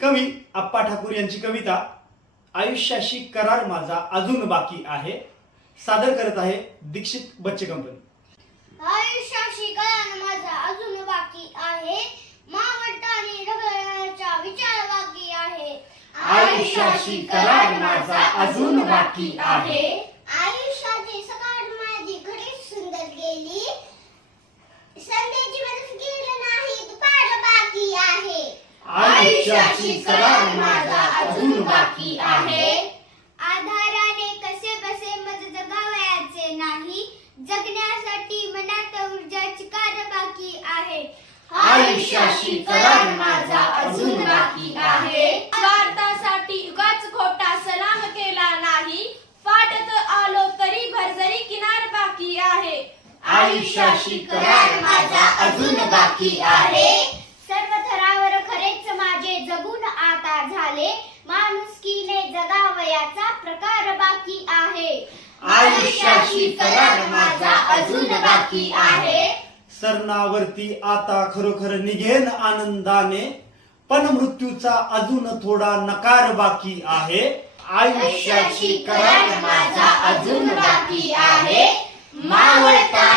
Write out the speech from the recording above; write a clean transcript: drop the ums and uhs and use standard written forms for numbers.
कवी आप्पा ठाकूर यांची कविता आयुष्याशी करार माझा अजून बाकी आहे सादर करत आहे दीक्षित बच्चे कंपनी। आयुष्याशी करार माझा अजून बाकी आहे, मावळतानी ढकलण्याचा विचार बाकी आहे। आयुष्याशी करार माझा अजून बाकी आहे। आयुष्याची सकाळ माझी खरीच सुंदर गेली, संध्याची मदत गेली नाही, दुपार बाकी आहे। आयुष्याची करार माझा अजून बाकी आहे। आधाराने कसे बसे मज जगावयाचे नाही, जगण्यासाठी मनात ऊर्जाची कार बाकी आहे। आयुष्याशी करार माझा अजून बाकी आहे। स्वार्थासाठी उगाच खोटा सलाम केला नाही, फाटत आलो तरी भरजरी किनार बाकी आहे। आयुष्याशी करार माझा अजून बाकी आहे। सर्व थरावर खरेच माझे जगून आता झाले, माणुसकीने जगावयाचा प्रकार बाकी आहे। आयुष्याशी करार माझा अजून बाकी आहे। सरणावरती आता खरोखर निघेन आनंदाने, पण मृत्यूचा अजून थोडा नकार बाकी आहे। आयुष्याची करार माझा अजून बाकी आहे। मावळता